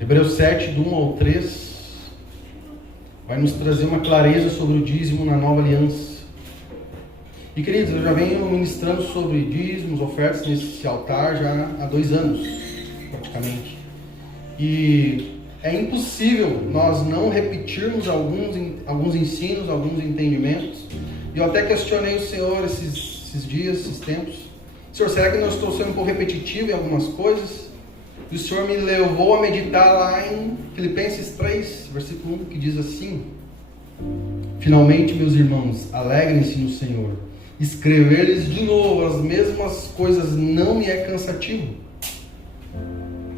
Hebreus 7, do 1 ao 3, vai nos trazer uma clareza sobre o dízimo na nova aliança. E queridos, eu já venho ministrando sobre dízimos, ofertas nesse altar já há 2 anos, praticamente. E é impossível nós não repetirmos alguns ensinos, alguns entendimentos. E eu até questionei o Senhor esses dias, esses tempos. Senhor, será que eu estou sendo um pouco repetitivo em algumas coisas? E o Senhor me levou a meditar lá em Filipenses 3, versículo 1, que diz assim: finalmente, meus irmãos, alegrem-se no Senhor. Escrever-lhes de novo as mesmas coisas não me é cansativo.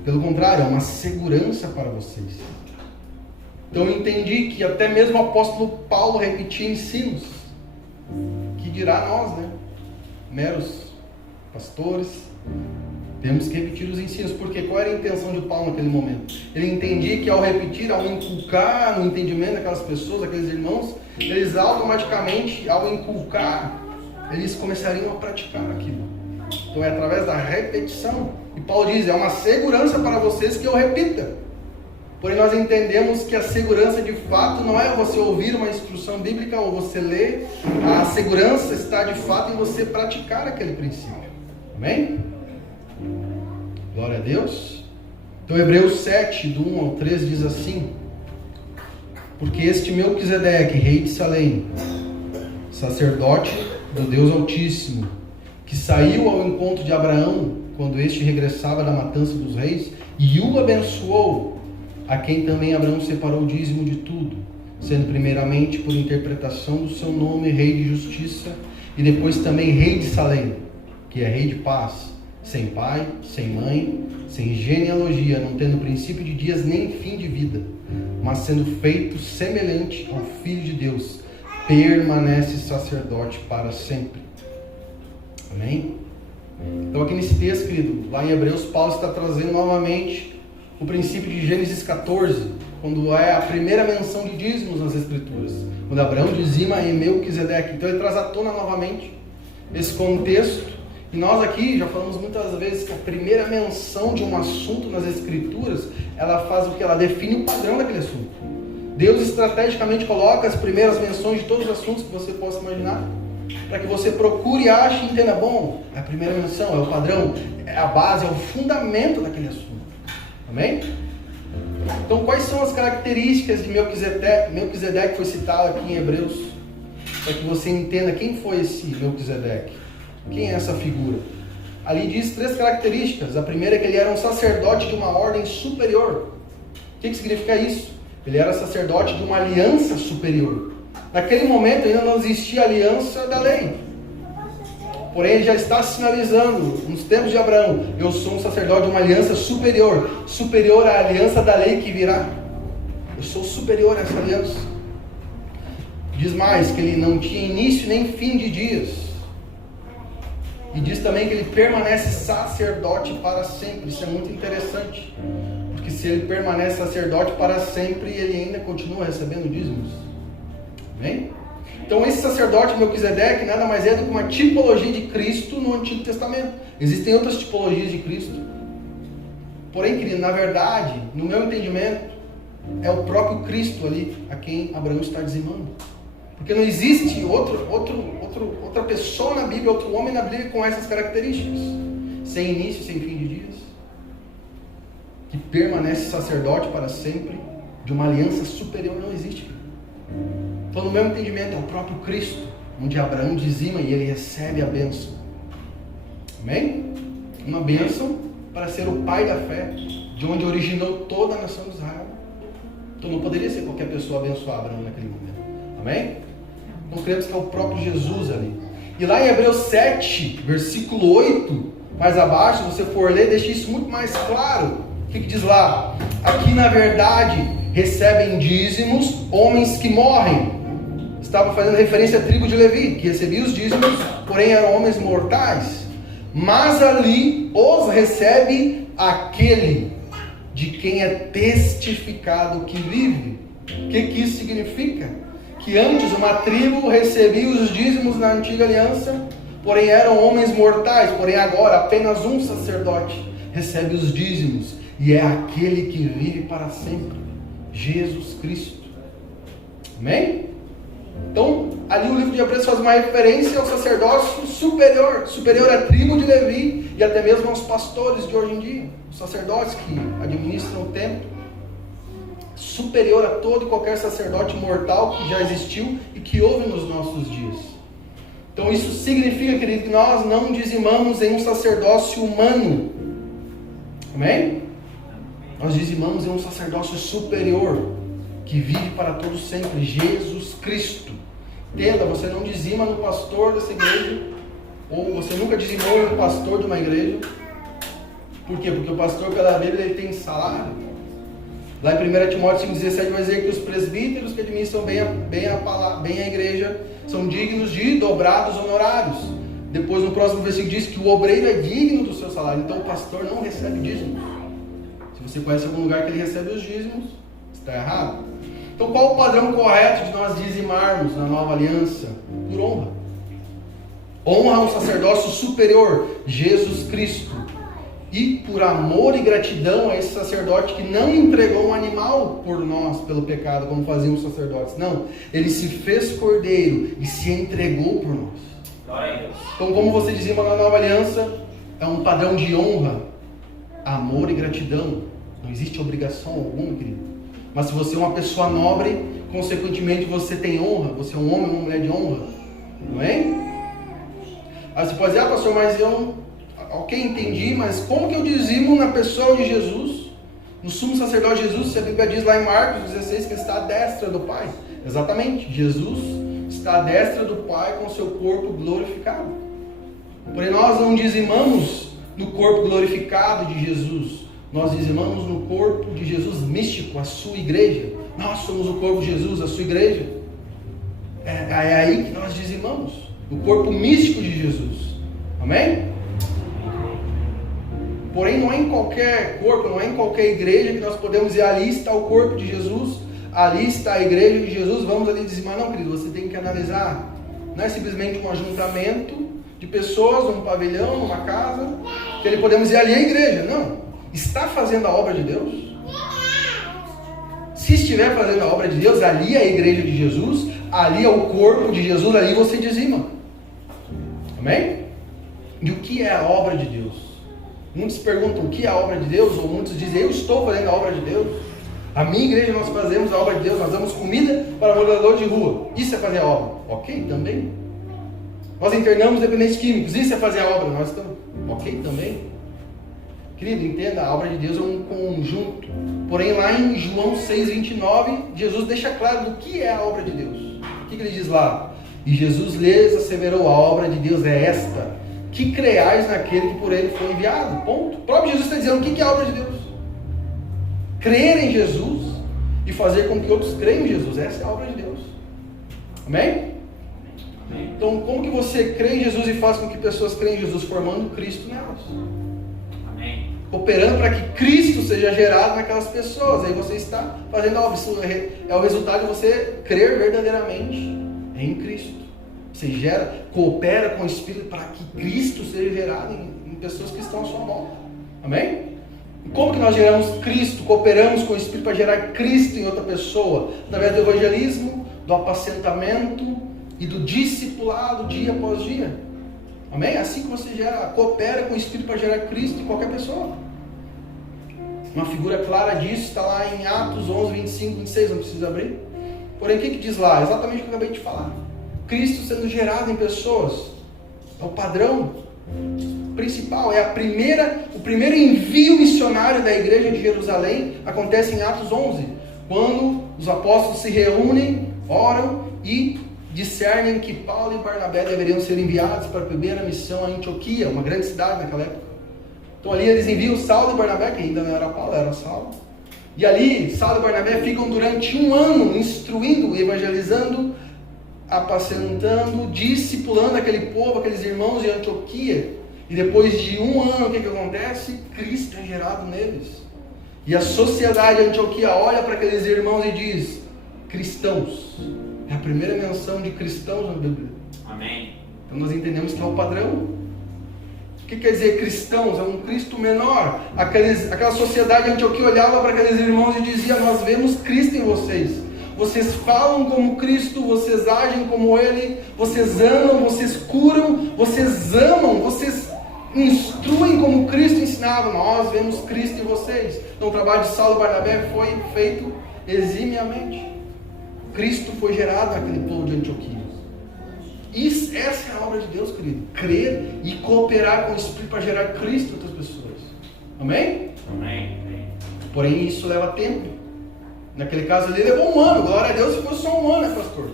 Pelo contrário, é uma segurança para vocês. Então eu entendi que até mesmo o apóstolo Paulo repetia ensinos. Que dirá nós, né? Meros pastores, temos que repetir os ensinos. Porque qual era a intenção de Paulo naquele momento? Ele entendia que ao repetir, ao inculcar no entendimento daquelas pessoas, daqueles irmãos, eles automaticamente, ao inculcar, eles começariam a praticar aquilo. Então é através da repetição. E Paulo diz, é uma segurança para vocês que eu repita. Porém nós entendemos que a segurança de fato não é você ouvir uma instrução bíblica ou você ler. A segurança está de fato em você praticar aquele princípio. Amém? Glória a Deus. Então Hebreus 7, do 1 ao 3 diz assim: porque este Melquisedeque, rei de Salém, sacerdote do Deus Altíssimo, que saiu ao encontro de Abraão quando este regressava da matança dos reis, e o abençoou, a quem também Abraão separou o dízimo de tudo, sendo primeiramente por interpretação do seu nome rei de justiça, e depois também rei de Salém, que é rei de paz, sem pai, sem mãe, sem genealogia, não tendo princípio de dias nem fim de vida, mas sendo feito semelhante ao Filho de Deus, permanece sacerdote para sempre. Amém? Então aqui nesse texto, querido, lá em Hebreus, Paulo está trazendo novamente o princípio de Gênesis 14, quando é a primeira menção de dízimos nas Escrituras, quando Abraão dizima em Melquisedeque. Então ele traz à tona novamente esse contexto. E nós aqui já falamos muitas vezes que a primeira menção de um assunto nas Escrituras, ela faz o que? Ela define o padrão daquele assunto. Deus estrategicamente coloca as primeiras menções de todos os assuntos que você possa imaginar, para que você procure, ache e entenda. Bom, é a primeira menção, é o padrão, é a base, é o fundamento daquele assunto. Amém? Então, quais são as características de Melquisedeque que foi citado aqui em Hebreus? Para que você entenda quem foi esse Melquisedeque. Quem é essa figura? Ali diz 3 características. A primeira é que ele era um sacerdote de uma ordem superior. O que significa isso? Ele era sacerdote de uma aliança superior. Naquele momento ainda não existia a aliança da lei. Porém ele já está sinalizando, nos tempos de Abraão, eu sou um sacerdote de uma aliança superior. Superior à aliança da lei que virá. Eu sou superior a essa aliança. Diz mais, que ele não tinha início nem fim de dias. E diz também que ele permanece sacerdote para sempre. Isso é muito interessante. Porque se ele permanece sacerdote para sempre, ele ainda continua recebendo dízimos. Amém? Então esse sacerdote Melquisedeque nada mais é do que uma tipologia de Cristo no Antigo Testamento. Existem outras tipologias de Cristo. Porém, querido, na verdade, no meu entendimento, é o próprio Cristo ali a quem Abraão está dizimando. Porque não existe outra pessoa na Bíblia, outro homem na Bíblia com essas características. Sem início, sem fim de dias. Que permanece sacerdote para sempre, de uma aliança superior, não existe. Então, no meu entendimento, é o próprio Cristo, onde Abraão dizima e ele recebe a bênção. Amém? Uma bênção para ser o pai da fé, de onde originou toda a nação de Israel. Então, não poderia ser qualquer pessoa abençoar Abraão naquele momento. Amém? Então, cremos que é o próprio Jesus ali. E lá em Hebreus 7, versículo 8, mais abaixo, se você for ler, deixa isso muito mais claro. O que diz lá? Aqui, na verdade, recebem dízimos homens que morrem. Estava fazendo referência à tribo de Levi, que recebia os dízimos, porém eram homens mortais. Mas ali os recebe aquele de quem é testificado que vive. O que isso significa? Que antes uma tribo recebia os dízimos na antiga aliança, porém eram homens mortais. Porém agora apenas um sacerdote recebe os dízimos e é aquele que vive para sempre, Jesus Cristo. Amém? Então, ali o livro de Hebreus faz uma referência ao sacerdócio superior à tribo de Levi e até mesmo aos pastores de hoje em dia, os sacerdotes que administram o templo, superior a todo e qualquer sacerdote mortal que já existiu e que houve nos nossos dias. Então isso significa, querido, que nós não dizimamos em um sacerdócio humano. Amém? Nós dizimamos em um sacerdócio superior, que vive para todo sempre, Jesus Cristo. Entenda, você não dizima no pastor dessa igreja, ou você nunca dizimou no pastor de uma igreja. Por quê? Porque o pastor, pela Bíblia, ele tem salário. Lá em 1 Timóteo 5,17 vai dizer que os presbíteros que administram bem a igreja são dignos de dobrados honorários. Depois no próximo versículo diz que o obreiro é digno do seu salário. Então o pastor não recebe dízimos. Se você conhece algum lugar que ele recebe os dízimos, está errado. Então qual o padrão correto de nós dizimarmos na nova aliança? Por honra. Honra ao sacerdócio superior, Jesus Cristo. E por amor e gratidão a esse sacerdote que não entregou um animal por nós, pelo pecado, como faziam os sacerdotes. Não, ele se fez cordeiro e se entregou por nós. Então, como você dizia na nova aliança, é um padrão de honra, amor e gratidão. Não existe obrigação alguma, querido. Mas se você é uma pessoa nobre, consequentemente você tem honra. Você é um homem ou uma mulher de honra. Não é? Aí você pode dizer, pastor, mas eu não... Ok, entendi, mas como que eu dizimo na pessoa de Jesus? No sumo sacerdote Jesus, a Bíblia diz lá em Marcos 16 que ele está à destra do Pai. Exatamente, Jesus está à destra do Pai com seu corpo glorificado. Porém nós não dizimamos no corpo glorificado de Jesus, nós dizimamos no corpo de Jesus místico, a sua igreja. Nós somos o corpo de Jesus, a sua igreja. É aí que nós dizimamos, no corpo místico de Jesus. Amém? Porém, não é em qualquer corpo, não é em qualquer igreja que nós podemos dizer, ali está o corpo de Jesus, ali está a igreja de Jesus, vamos ali dizimar. Não, querido, você tem que analisar. Não é simplesmente um ajuntamento de pessoas, num pavilhão, numa casa, que ele podemos dizer, ali é a igreja. Não. Está fazendo a obra de Deus? Se estiver fazendo a obra de Deus, ali é a igreja de Jesus, ali é o corpo de Jesus, ali você dizima. Amém? E o que é a obra de Deus? Muitos perguntam o que é a obra de Deus, ou muitos dizem, eu estou fazendo a obra de Deus. A minha igreja nós fazemos a obra de Deus, nós damos comida para morador de rua. Isso é fazer a obra. Ok, também. Nós internamos dependentes químicos. Isso é fazer a obra. Nós estamos. Ok, também. Querido, entenda, a obra de Deus é um conjunto. Porém, lá em João 6,29, Jesus deixa claro do que é a obra de Deus. O que ele diz lá? E Jesus lhes asseverou, a obra de Deus é esta, que creais naquele que por ele foi enviado. Ponto. O próprio Jesus está dizendo o que é a obra de Deus. Crer em Jesus e fazer com que outros creiam em Jesus. Essa é a obra de Deus. Amém? Amém. Então, como que você crê em Jesus e faz com que pessoas creem em Jesus? Formando Cristo nelas. Amém. Operando para que Cristo seja gerado naquelas pessoas. Aí você está fazendo a obra. Isso é o resultado de você crer verdadeiramente em Cristo. Você coopera com o Espírito para que Cristo seja gerado em pessoas que estão à sua volta. Amém? E como que nós geramos Cristo? Cooperamos com o Espírito para gerar Cristo em outra pessoa? Através do evangelismo, do apacentamento e do discipulado dia após dia. Amém? Assim que você coopera com o Espírito para gerar Cristo em qualquer pessoa. Uma figura clara disso está lá em Atos 11, 25, 26, não precisa abrir. Porém, o que diz lá? Exatamente o que eu acabei de falar. Cristo sendo gerado em pessoas. É o padrão principal. É o primeiro envio missionário da igreja de Jerusalém. Acontece em Atos 11. Quando os apóstolos se reúnem, oram e discernem que Paulo e Barnabé deveriam ser enviados para a primeira missão a Antioquia, uma grande cidade naquela época. Então ali eles enviam Saulo e Barnabé, que ainda não era Paulo, era Saulo. E ali Saulo e Barnabé ficam durante 1 ano instruindo, evangelizando, apacentando, discipulando aquele povo, aqueles irmãos de Antioquia. E depois de 1 ano, o que acontece? Cristo é gerado neles. E a sociedade de Antioquia olha para aqueles irmãos e diz, cristãos. É a primeira menção de cristãos na Bíblia. Amém. Então nós entendemos que é o padrão. O que quer dizer cristãos? É um Cristo menor. Aquela sociedade de Antioquia olhava para aqueles irmãos e dizia: nós vemos Cristo em vocês. Vocês falam como Cristo, vocês agem como Ele, vocês andam, vocês curam, vocês amam, vocês instruem como Cristo ensinava. Nós vemos Cristo em vocês. Então o trabalho de Saulo e Barnabé foi feito eximiamente. Cristo foi gerado naquele povo de Antioquia. Essa é a obra de Deus, querido. Crer e cooperar com o Espírito para gerar Cristo em outras pessoas. Amém? Amém. Porém, isso leva tempo. Naquele caso ali, levou um ano. Glória a Deus se fosse só um ano, né, pastor?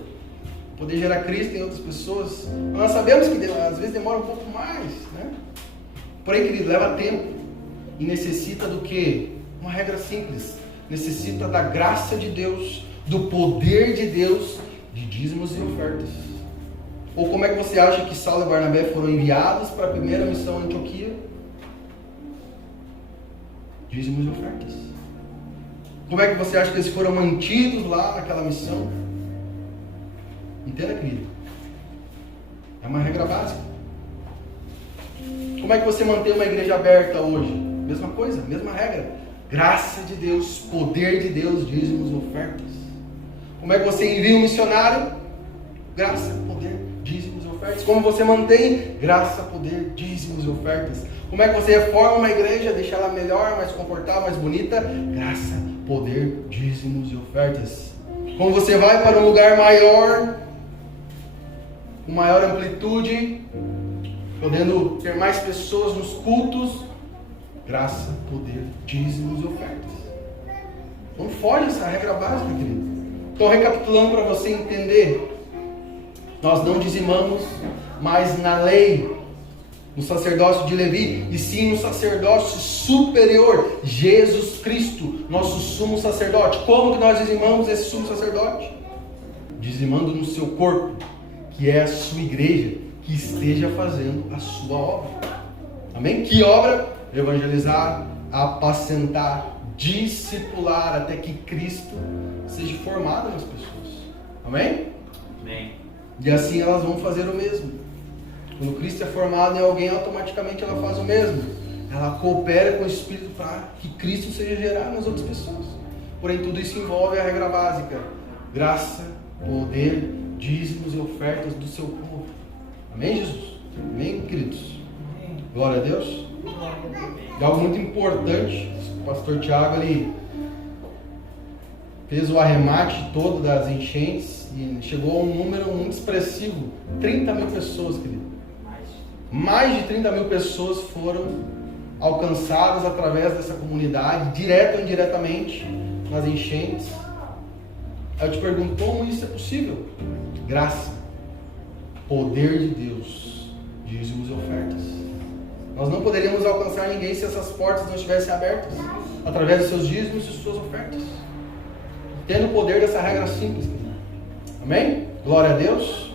Poder gerar Cristo em outras pessoas. Nós sabemos que às vezes demora um pouco mais, né? Porém, querido, leva tempo. E necessita do quê? Uma regra simples. Necessita da graça de Deus, do poder de Deus, de dízimos e ofertas. Ou como é que você acha que Saulo e Barnabé foram enviados para a primeira missão em Antioquia? Dízimos e ofertas. Como é que você acha que eles foram mantidos lá naquela missão? Entenda, querido? É uma regra básica. Como é que você mantém uma igreja aberta hoje? Mesma coisa, mesma regra. Graça de Deus, poder de Deus, dízimos e ofertas. Como é que você envia um missionário? Graça, poder, dízimos e ofertas. Como você mantém? Graça, poder, dízimos e ofertas. Como é que você reforma uma igreja, deixa ela melhor, mais confortável, mais bonita? Graça, poder, dízimos e ofertas. Como você vai para um lugar maior, com maior amplitude, podendo ter mais pessoas nos cultos? Graça, poder, dízimos e ofertas. Não foge essa regra básica, querido. Então, recapitulando para você entender. Nós não dizimamos mais na lei, no sacerdócio de Levi, e sim no sacerdócio superior, Jesus Cristo, nosso sumo sacerdote. Como que nós dizimamos esse sumo sacerdote? Dizimando no seu corpo, que é a sua igreja, que esteja fazendo a sua obra. Amém? Que obra? Evangelizar, apacentar, discipular, até que Cristo seja formado nas pessoas. Amém? Amém. E assim elas vão fazer o mesmo. Quando Cristo é formado em alguém, automaticamente ela faz o mesmo. Ela coopera com o Espírito para que Cristo seja gerado nas outras pessoas. Porém, tudo isso envolve a regra básica: graça, poder, dízimos e ofertas do seu povo. Amém, Jesus? Amém, queridos? Glória a Deus. E algo muito importante, o pastor Tiago ali fez o arremate todo das enchentes e chegou a um número muito expressivo, 30 mil pessoas, querido. Mais de 30 mil pessoas foram alcançadas através dessa comunidade, direto ou indiretamente, nas enchentes. Aí eu te pergunto, como isso é possível? Graça, poder de Deus, dízimos e ofertas. Nós não poderíamos alcançar ninguém se essas portas não estivessem abertas, através dos seus dízimos e suas ofertas. Tendo o poder dessa regra simples. Amém? Glória a Deus.